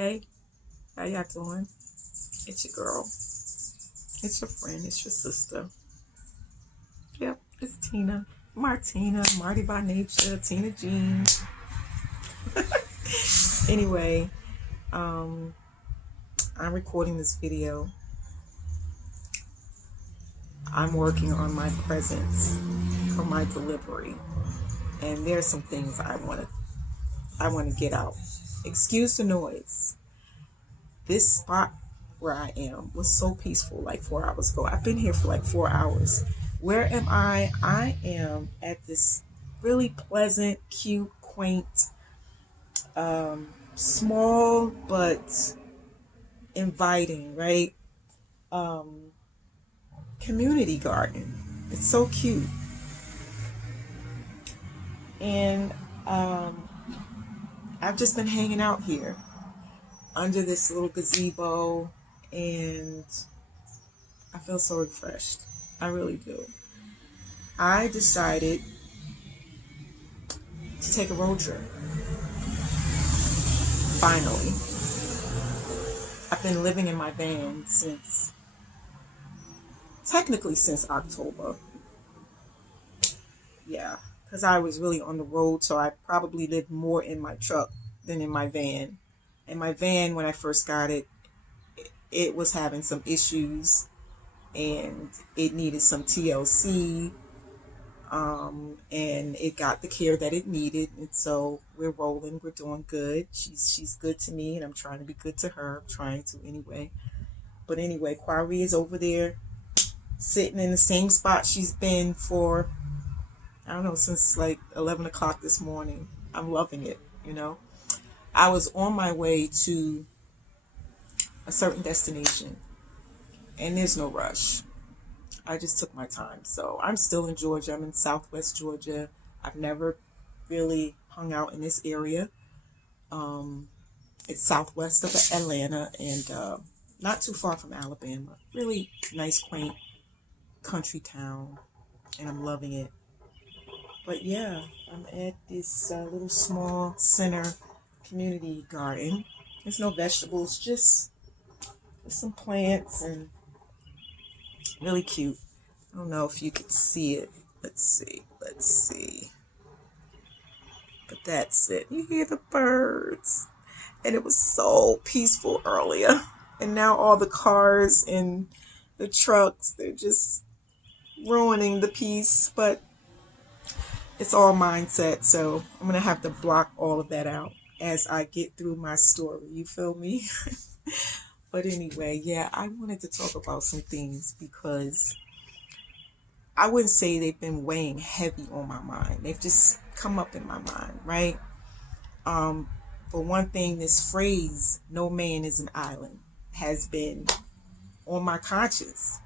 Hey, how y'all doing? It's your girl. It's your friend. It's your sister. Yep, it's Tina. Martina. Marty by nature. Tina Jean. Anyway, um, I'm recording this video. I'm working on my presence for my delivery. And there's some things I want to get out. Excuse the noise. This spot where I am was so peaceful like 4 hours ago. I've been here for like 4 hours. Where am I? I am at this really pleasant, cute, quaint, small but inviting, right? Um, Community garden. It's so cute. And I've just been hanging out here under this little gazebo, and I feel so refreshed. I really do. I decided to take a road trip. Finally. I've been living in my van technically since October. Yeah, because I was really on the road, so I probably lived more in my truck than in my van. And my van, when I first got it, it was having some issues and it needed some TLC, and it got the care that it needed. And so we're rolling, we're doing good. She's good to me, and I'm trying to be good to her. I'm trying to anyway. But anyway, Quarry is over there, sitting in the same spot she's been for, I don't know, since like 11 o'clock this morning. I'm loving it. I was on my way to a certain destination, and there's no rush. I just took my time. So I'm still in Georgia. I'm in Southwest Georgia. I've never really hung out in this area. It's southwest of Atlanta, and not too far from Alabama. Really nice, quaint country town, and I'm loving it. But yeah, I'm at this little small center community garden. There's no vegetables, just some plants, and really cute. I don't know if you could see it. Let's see. But that's it. You hear the birds. And it was so peaceful earlier. And now all the cars and the trucks, they're just ruining the peace. But it's all mindset. So I'm going to have to block all of that out as I get through my story. You feel me? But anyway, yeah, I wanted to talk about some things because I wouldn't say they've been weighing heavy on my mind. They've just come up in my mind, right? For one thing, this phrase, no man is an island, has been on my conscience.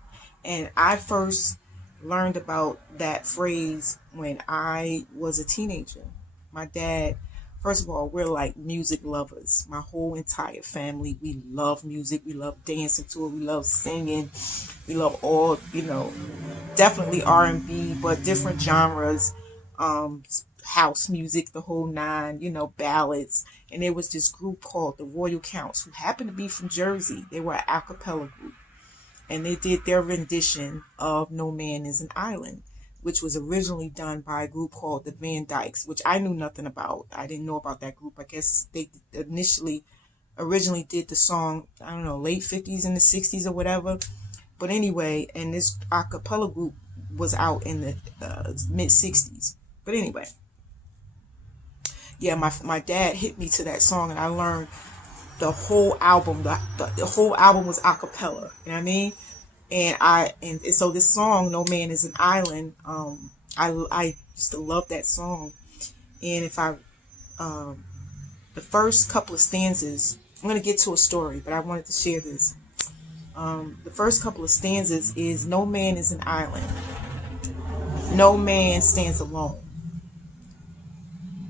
And I first learned about that phrase when I was a teenager. My dad, first of all, we're like music lovers. My whole entire family, we love music. We love dancing to it. We love singing. We love all, definitely R&B, but different genres, house music, the whole nine, ballads. And there was this group called the Royal Counts, who happened to be from Jersey. They were an a cappella group, and they did their rendition of No Man is an Island, which was originally done by a group called the Van Dykes, which I knew nothing about. I didn't know about that group. I guess they originally did the song, I don't know, late 50s and the 60s or whatever. But anyway, and this a cappella group was out in the mid 60s. But anyway, yeah, my dad hit me to that song, and I learned the whole album. The whole album was a cappella. You know what I mean? And so this song, No Man is an Island, I used to love that song. And the first couple of stanzas, I'm going to get to a story, but I wanted to share this. The first couple of stanzas is, no man is an island. No man stands alone.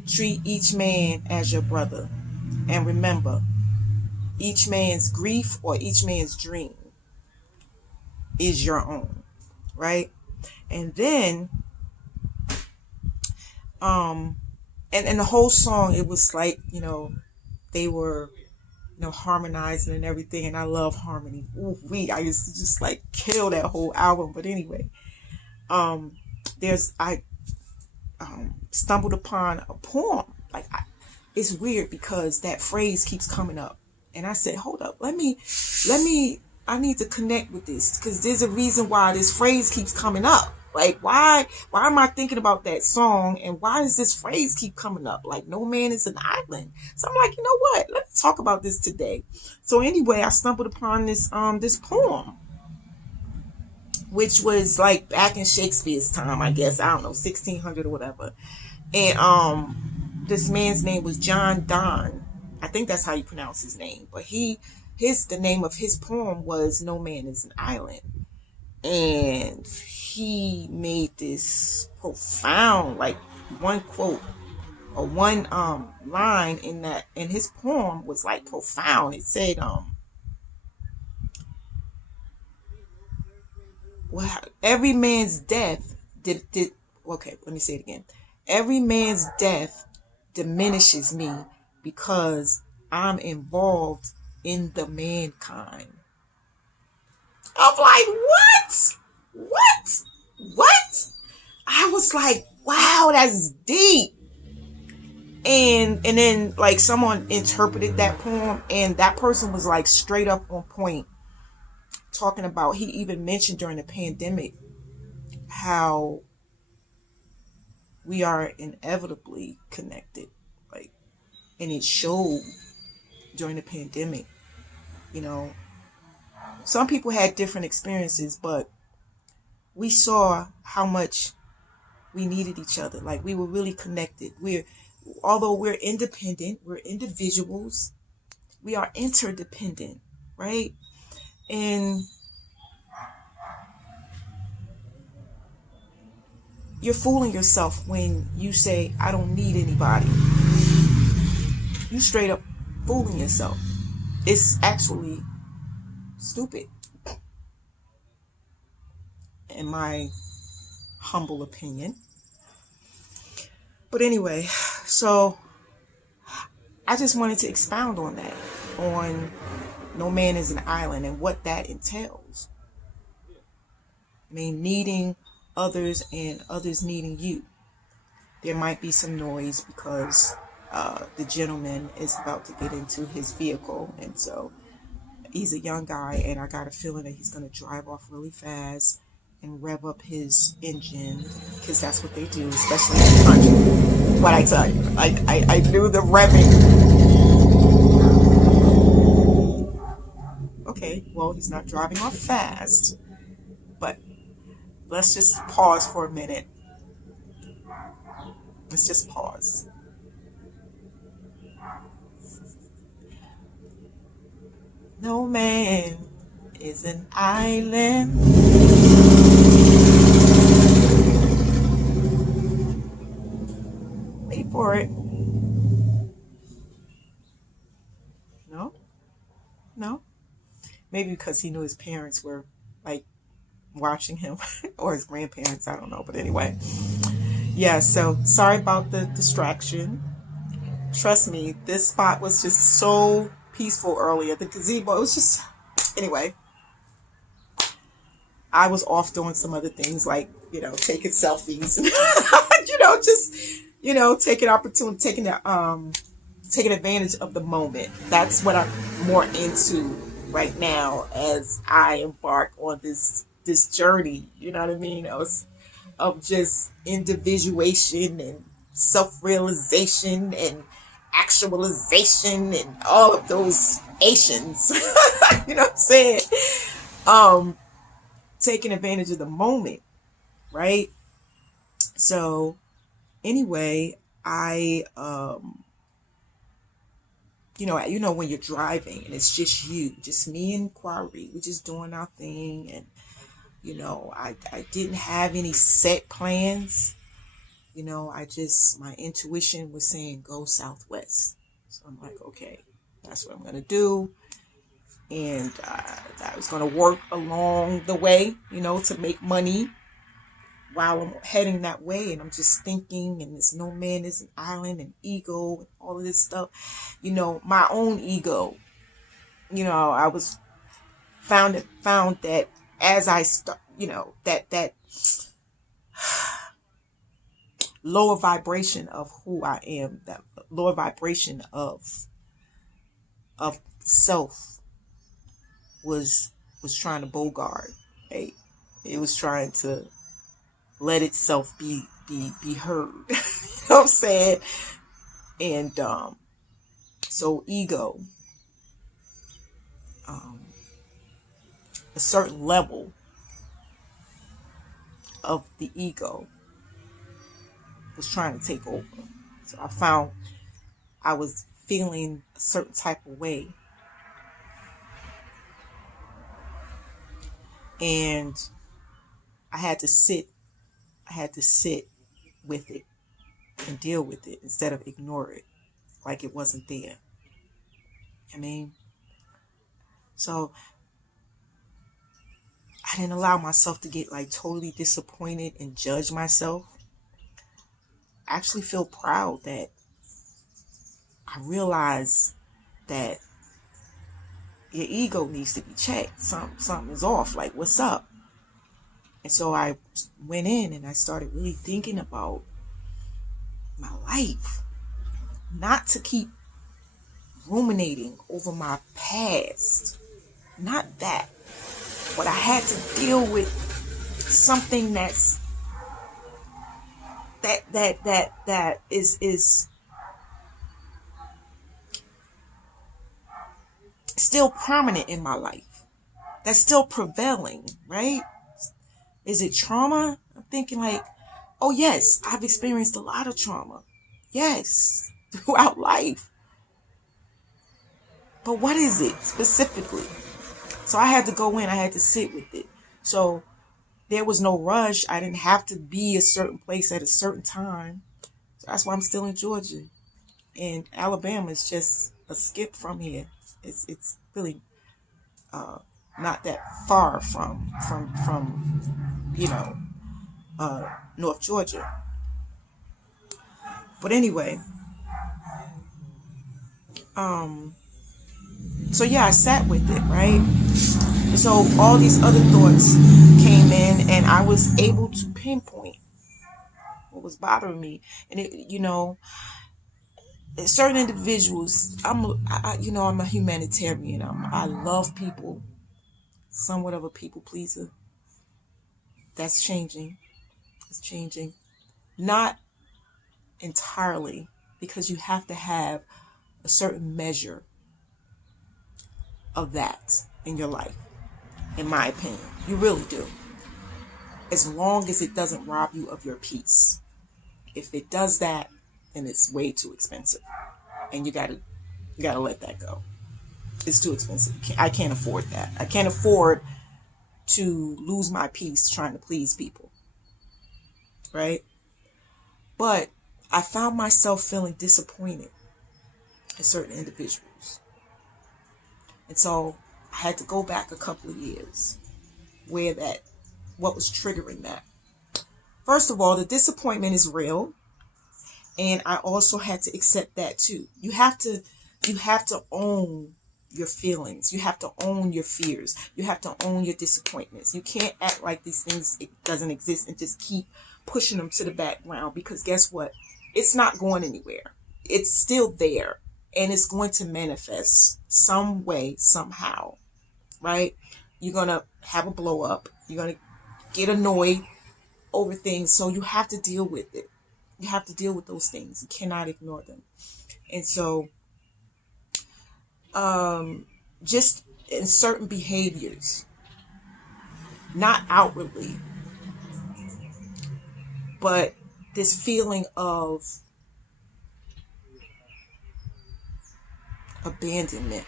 Treat each man as your brother. And remember, each man's grief or each man's dream is your own. Right? And then, and the whole song, it was like, they were, harmonizing and everything. And I love harmony. Ooh, I used to just like kill that whole album. But anyway, I stumbled upon a poem. It's weird because that phrase keeps coming up, and I said, "Hold up, let me. I need to connect with this because there's a reason why this phrase keeps coming up. Like, why am I thinking about that song, and why does this phrase keep coming up? Like, no man is an island." So I'm like, you know what? Let's talk about this today. So anyway, I stumbled upon this poem, which was like back in Shakespeare's time, I guess. I don't know, 1600 or whatever. And this man's name was John Donne. I think that's how you pronounce his name. But the name of his poem was "No Man is an Island." And he made this profound, like, one quote or one line in his poem was like profound. It said, well, every man's death did okay, let me say it again. Every man's death diminishes me because I'm involved in the mankind. I'm like, what? What? I was like, wow, that's deep. And then like someone interpreted that poem, and that person was like straight up on point, talking about, he even mentioned during the pandemic how we are inevitably connected. Like, and it showed during the pandemic. You know, some people had different experiences, but we saw how much we needed each other. Like, we were really connected. Although we're independent, we're individuals, we are interdependent, right? And you're fooling yourself when you say, I don't need anybody. You straight up fooling yourself. It's actually stupid, in my humble opinion. But anyway, so I just wanted to expound on that, on no man is an island and what that entails. I mean, needing others and others needing you. There might be some noise because the gentleman is about to get into his vehicle, and so he's a young guy, and I got a feeling that he's going to drive off really fast and rev up his engine, because that's what they do, especially in the country. What I tell you, I knew the revving. Okay, well, he's not driving off fast, but let's just pause for a minute. Let's just pause. No man is an island. Wait for it. No. Maybe because he knew his parents were like watching him or his grandparents. I don't know. But anyway. Yeah, so sorry about the distraction. Trust me, this spot was just so peaceful earlier. The gazebo, it was just, anyway. I was off doing some other things like, taking selfies and, taking advantage of the moment. That's what I'm more into right now as I embark on this journey. You know what I mean? Of just individuation and self-realization and actualization and all of those Asians. You know what I'm saying? Taking advantage of the moment, right? So anyway, I when you're driving and it's just me and Quarry, we're just doing our thing, and I didn't have any set plans. My intuition was saying go southwest. So I'm like, okay, that's what I'm going to do. And I was going to work along the way, to make money while I'm heading that way. And I'm just thinking, and this no man is an island and ego and all of this stuff. My own ego I was found that as I start, that lower vibration of who I am, that lower vibration of self was trying to bogart. Right? It was trying to let itself be heard. You know what I'm saying? And so ego, um, a certain level of the ego was trying to take over. So I found I was feeling a certain type of way, and I had to sit with it and deal with it instead of ignore it like it wasn't there. I mean, so I didn't allow myself to get like totally disappointed and judge myself. I actually feel proud that I realized that your ego needs to be checked. Something is off. Like, what's up? And so I went in and I started really thinking about my life, not to keep ruminating over my past. Not that. But I had to deal with something that is still permanent in my life. That's still prevailing, right? Is it trauma? I'm thinking like, oh yes, I've experienced a lot of trauma. Yes, throughout life. But what is it specifically? So I had to go in, I had to sit with it. So there was no rush. I didn't have to be a certain place at a certain time. So that's why I'm still in Georgia. And Alabama is just a skip from here. It's really not that far from North Georgia. But anyway, so yeah, I sat with it, right? And so all these other thoughts came in, and I was able to pinpoint what was bothering me. And certain individuals, I'm a humanitarian. I love people, somewhat of a people pleaser. That's changing. It's changing. Not entirely, because you have to have a certain measure of that in your life, in my opinion. You really do. As long as it doesn't rob you of your peace. If it does that, then it's way too expensive. And you gotta let that go. It's too expensive. I can't afford that. I can't afford to lose my peace trying to please people. Right? But I found myself feeling disappointed in certain individuals. And so I had to go back a couple of years what was triggering that. First of all, the disappointment is real. And I also had to accept that too. You have to own your feelings. You have to own your fears. You have to own your disappointments. You can't act like these things it doesn't exist and just keep pushing them to the background, because guess what? It's not going anywhere. It's still there, and it's going to manifest some way, somehow, right? You're going to have a blow up. You're going to get annoyed over things. So you have to deal with it. You have to deal with those things. You cannot ignore them. And so, just in certain behaviors, not outwardly, but this feeling of abandonment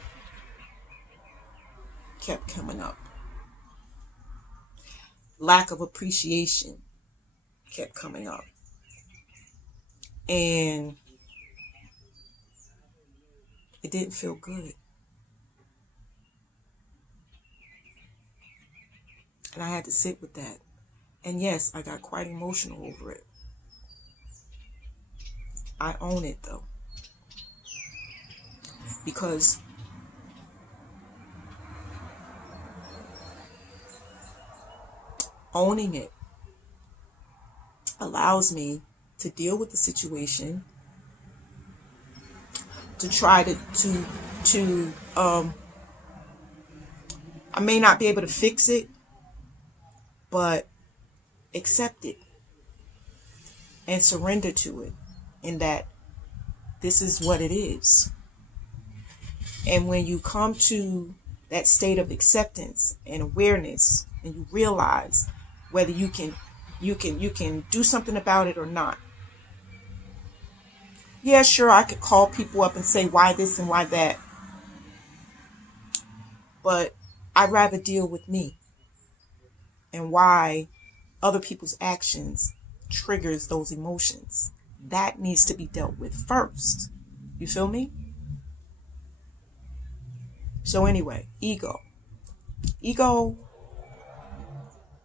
kept coming up. Lack of appreciation kept coming up. And it didn't feel good. And I had to sit with that. And yes, I got quite emotional over it. I own it though. Because owning it allows me to deal with the situation, to try to I may not be able to fix it, but accept it and surrender to it, in that this is what it is. And when you come to that state of acceptance and awareness, and you realize whether you can do something about it or not. Yeah, sure, I could call people up and say why this and why that, but I'd rather deal with me and why other people's actions triggers those emotions. That needs to be dealt with first. You feel me? So anyway, ego. Ego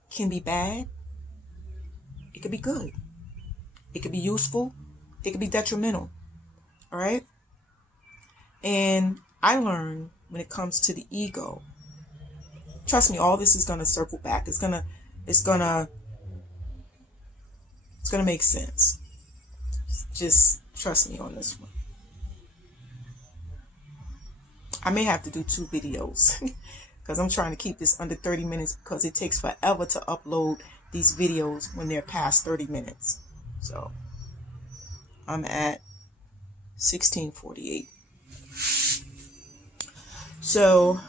can be bad. It could be good. It could be useful. It could be detrimental. All right? And I learned when it comes to the ego, trust me, all this is going to circle back. It's going to make sense. Just trust me on this one. I may have to do 2 videos because I'm trying to keep this under 30 minutes, because it takes forever to upload these videos when they're past 30 minutes. So I'm at 16:48. So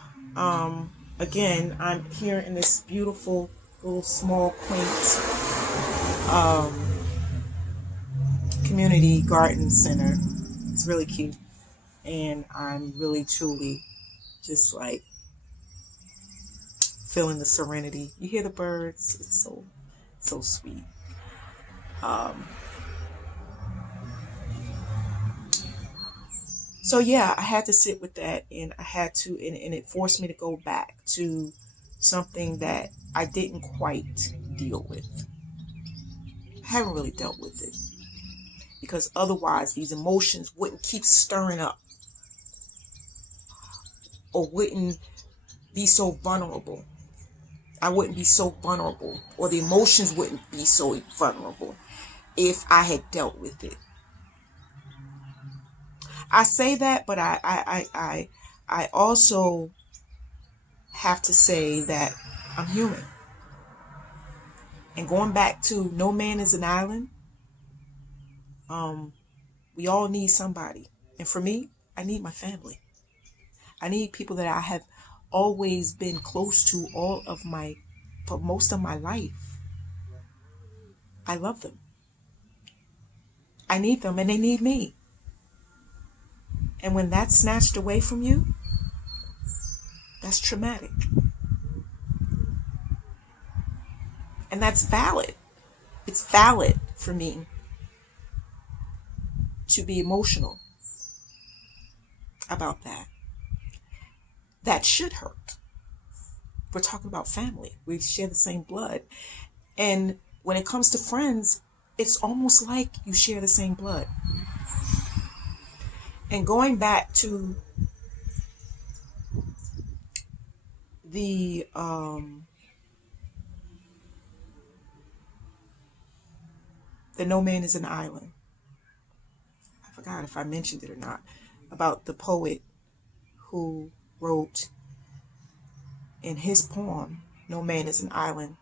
again, I'm here in this beautiful little small quaint community garden center. It's really cute, and I'm really truly just like feeling the serenity. You hear the birds? It's so sweet. So yeah, I had to sit with that, and I had to, and it forced me to go back to something that I didn't quite deal with. I haven't really dealt with it, because otherwise these emotions wouldn't keep stirring up, or wouldn't be so vulnerable. I wouldn't be so vulnerable, or the emotions wouldn't be so vulnerable if I had dealt with it. I say that, but I also have to say that I'm human. And going back to no man is an island, we all need somebody. And for me, I need my family. I need people that I have always been close to for most of my life. I love them. I need them, and they need me. And when that's snatched away from you, that's traumatic. And that's valid. It's valid for me to be emotional about that. That should hurt. We're talking about family. We share the same blood. And when it comes to friends, it's almost like you share the same blood. And going back to the No Man is an Island. I forgot if I mentioned it or not, about the poet who wrote in his poem, No Man is an Island,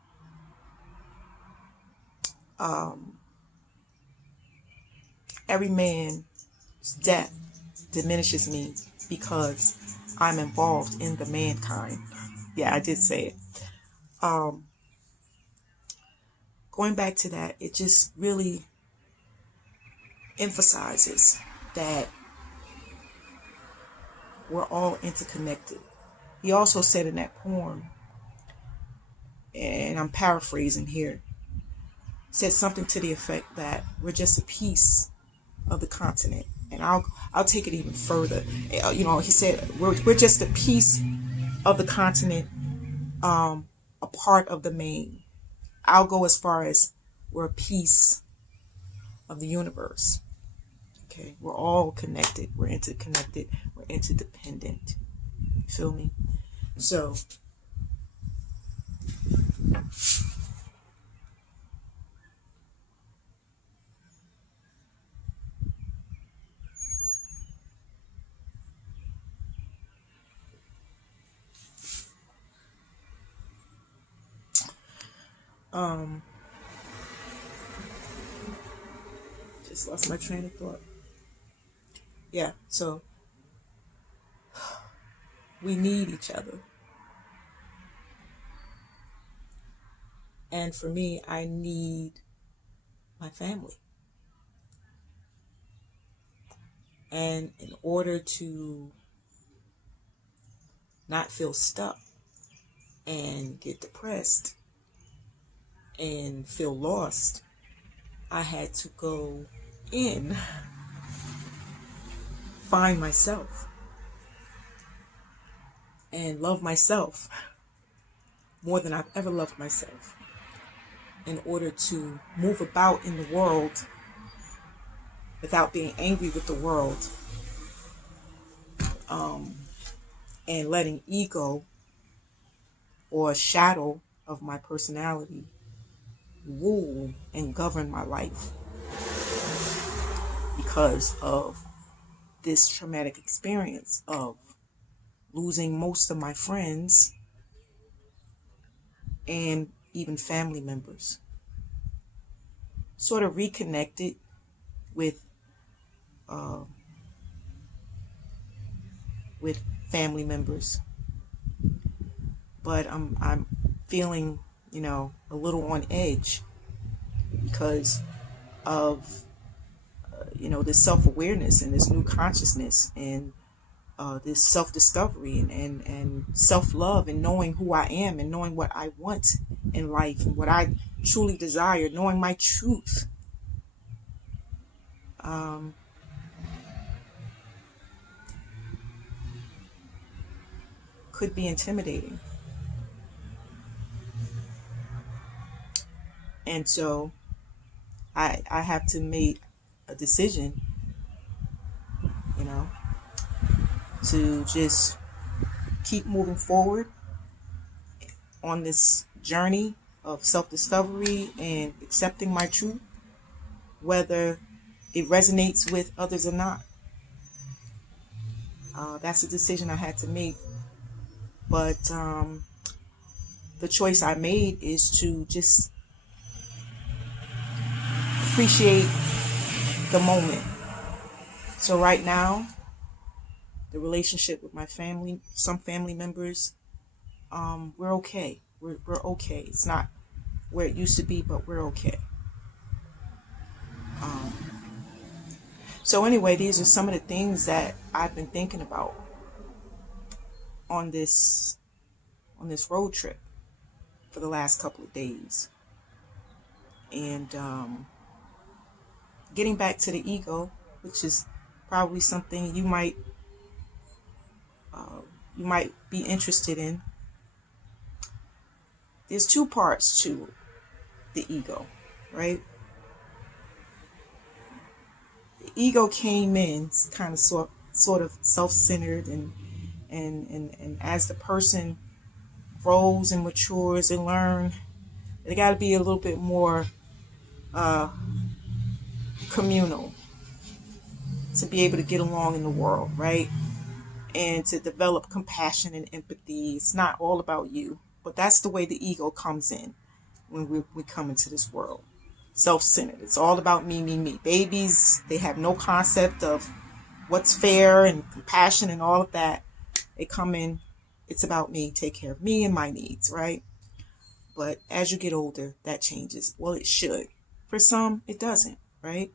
every man's death diminishes me because I'm involved in the mankind. Yeah, I did say it. Going back to that, it just really emphasizes that we're all interconnected. He also said in that poem, and I'm paraphrasing here, said something to the effect that we're just a piece of the continent. And I'll take it even further. He said we're just a piece of the continent, a part of the main. I'll go as far as we're a piece of the universe. Okay, we're all connected. We're interconnected. We're interdependent. Feel me? So Um, just lost my train of thought. Yeah, so we need each other. And for me, I need my family. And in order to not feel stuck and get depressed and feel lost, I had to go in, find myself, and love myself more than I've ever loved myself in order to move about in the world without being angry with the world, and letting ego or a shadow of my personality rule and govern my life because of this traumatic experience of losing most of my friends and even family members. Sort of reconnected with uh, with family members, but I'm feeling, a little on edge because of this self-awareness and this new consciousness and this self-discovery and self-love and knowing who I am and knowing what I want in life and what I truly desire, knowing my truth. Um, could be intimidating. And so I have to make a decision, you know, to just keep moving forward on this journey of self-discovery and accepting my truth, whether it resonates with others or not. That's a decision I had to make. But the choice I made is to just appreciate the moment. So right now, the relationship with my family, some family members, we're okay. We're okay. It's not where it used to be, but we're okay. Um, so anyway, these are some of the things that I've been thinking about on this road trip for the last couple of days, and getting back to the ego, which is probably something you might be interested in. There's two parts to the ego, right? The ego came in kind of sort of self-centered, and as the person grows and matures and learn, they got to be a little bit more uh, communal to be able to get along in the world, right? And to develop compassion and empathy. It's not all about you, but that's the way the ego comes in when we come into this world. Self-centered. It's all about me, me, me. Babies, they have no concept of what's fair and compassion and all of that. They come in, it's about me, take care of me and my needs, right? But as you get older, that changes. Well, it should. For some, it doesn't, right?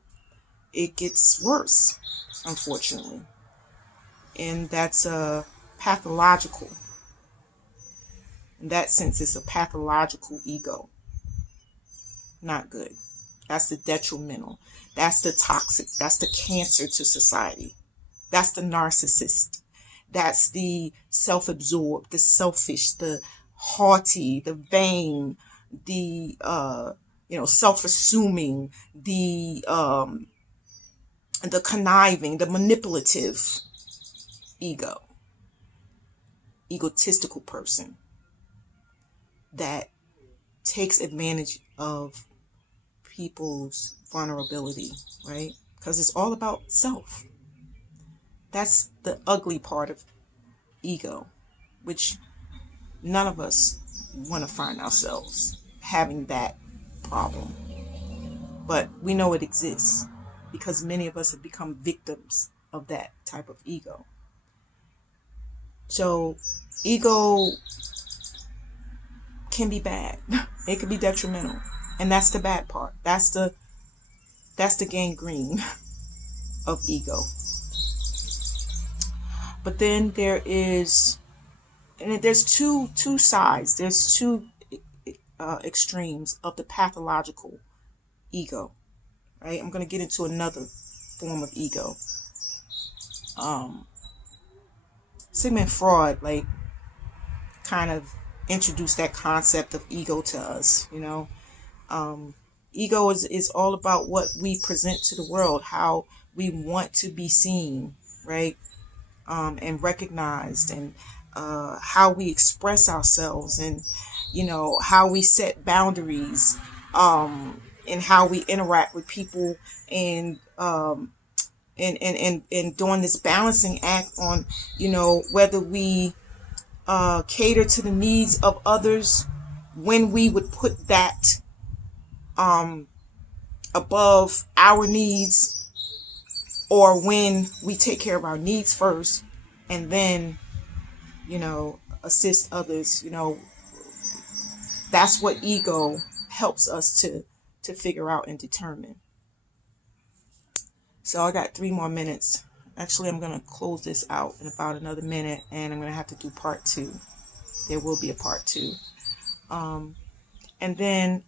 It gets worse, unfortunately. And that's pathological. In that sense, it's a pathological ego. Not good. That's the detrimental. That's the toxic. That's the cancer to society. That's the narcissist. That's the self-absorbed, the selfish, the haughty, the vain, the self-assuming, the conniving, the manipulative ego, egotistical person that takes advantage of people's vulnerability, right? Because it's all about self. That's the ugly part of ego, which none of us want to find ourselves having that problem. But we know it exists because many of us have become victims of that type of ego. So ego can be bad. It can be detrimental. And that's the bad part. That's the gangrene of ego. But then there's two sides. There's two extremes of the pathological ego, right? I'm going to get into another form of ego. Sigmund Freud, like, kind of introduced that concept of ego to us, you know. Ego is all about what we present to the world, how we want to be seen, right? And recognized, and how we express ourselves, and, you know, how we set boundaries, and how we interact with people, and doing this balancing act on, you know, whether we cater to the needs of others, when we would put that above our needs, or when we take care of our needs first and then, you know, assist others. You know, that's what ego helps us to figure out and determine. So I got 3 more minutes. Actually, I'm going to close this out in about another minute, and I'm going to have to do part 2. There will be a part 2. And then,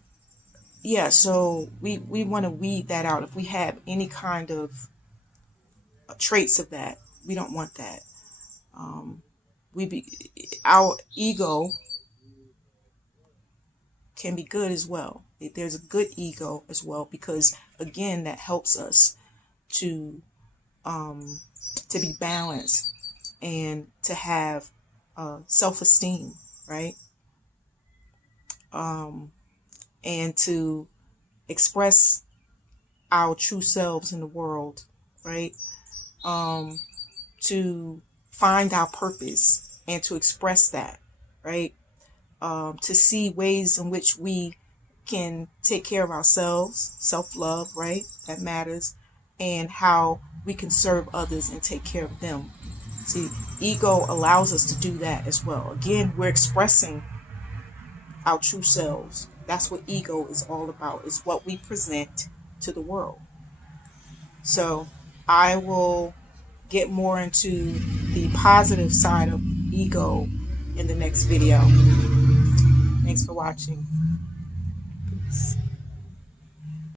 yeah, so we want to weed that out. If we have any kind of traits of that, we don't want that. Our ego can be good as well. There's a good ego as well, because again, that helps us to be balanced and to have self-esteem, right? And to express our true selves in the world, right? To find our purpose and to express that, right? To see ways in which we can take care of ourselves, self-love, right? That matters. And how we can serve others and take care of them. See, ego allows us to do that as well. Again, we're expressing our true selves. That's what ego is all about. It's what we present to the world. So I will get more into the positive side of ego in the next video. Thanks for watching. Peace.